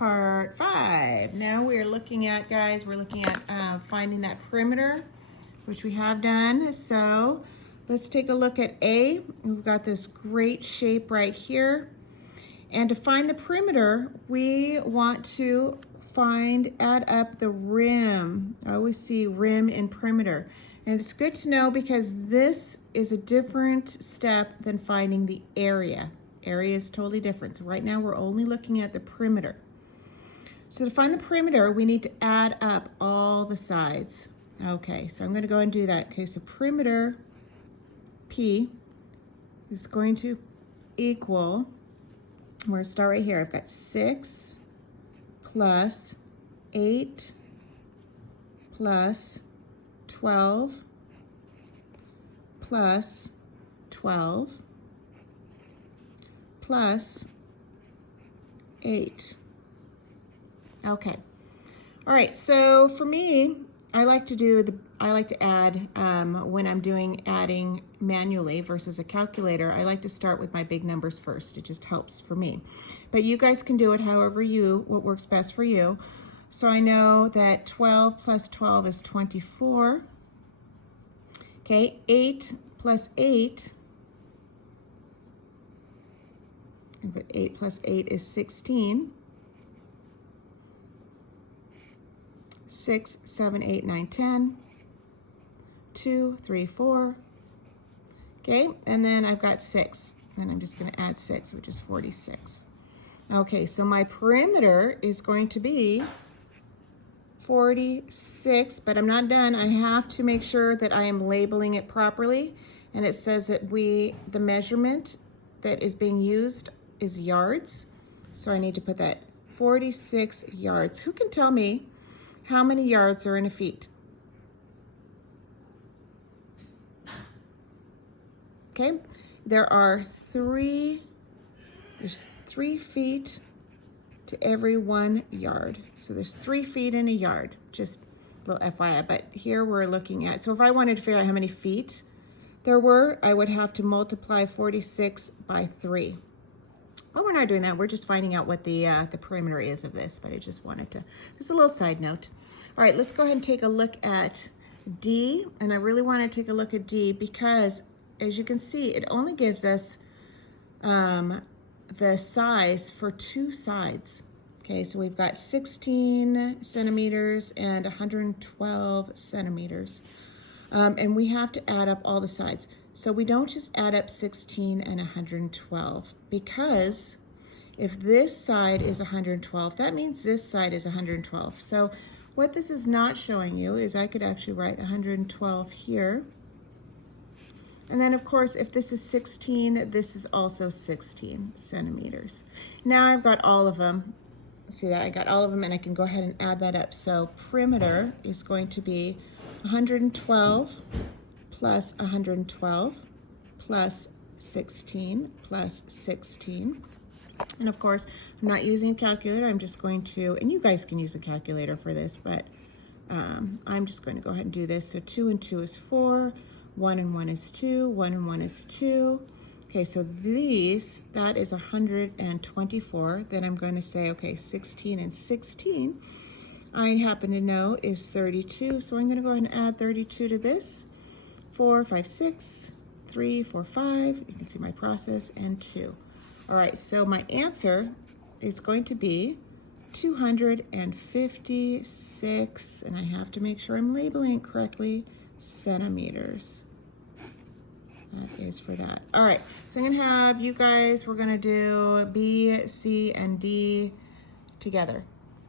Part 5. Now we're looking at, guys, finding that perimeter, which we have done. So let's take a look at A. We've got this great shape right here. And to find the perimeter, we want to add up the rim. I always see rim and perimeter. And it's good to know because this is a different step than finding the area. Area is totally different. So right now we're only looking at the perimeter. So to find the perimeter, we need to add up all the sides. Okay, so I'm going to go and do that. Okay, so perimeter P is going to equal, we're going to start right here. I've got 6 plus 8 plus 12 plus 12 plus 8. Okay. All right. So for me, I like to add when I'm adding manually versus a calculator. I like to start with my big numbers first. It just helps for me. But you guys can do it however what works best for you. So I know that 12 plus 12 is 24. Okay, 8 plus 8. But 8 plus 8 is 16. 6, 7, 8, 9, 10. 2, 3, 4. Okay, and then I've got 6. And I'm just going to add 6, which is 46. Okay, so my perimeter is going to be 46, but I'm not done. I have to make sure that I am labeling it properly. And it says that the measurement that is being used is yards. So I need to put that 46 yards. Who can tell me how many yards are in a feet? Okay, there's 3 feet to every 1 yard. So there's 3 feet in a yard, just a little FYI, but here we're looking at, so if I wanted to figure out how many feet there were, I would have to multiply 46 by 3. But we're not doing that. We're just finding out what the perimeter is of this, but I just wanted to, just a little side note. All right, let's go ahead and take a look at D, and I really want to take a look at D because, as you can see, it only gives us the size for 2 sides. Okay, so we've got 16 centimeters and 112 centimeters. And we have to add up all the sides. So we don't just add up 16 and 112 because if this side is 112, that means this side is 112. So what this is not showing you is I could actually write 112 here. And then of course, if this is 16, this is also 16 centimeters. Now I've got all of them. See that? I got all of them and I can go ahead and add that up. So perimeter is going to be 112 plus 112 plus 16 plus 16. And of course, I'm not using a calculator. I'm just going to, and you guys can use a calculator for this, but I'm just going to go ahead and do this. So 2 and 2 is 4. 1 and 1 is 2, 1 and 1 is 2. Okay, so that is 124. Then I'm going to say, okay, 16 and 16, I happen to know is 32. So I'm going to go ahead and add 32 to this. 4, 5, 6, 3, 4, 5. You can see my process, and 2. All right, so my answer is going to be 256, and I have to make sure I'm labeling it correctly, centimeters. That is for that. All right, so I'm gonna have you guys, we're gonna do B, C, and D together.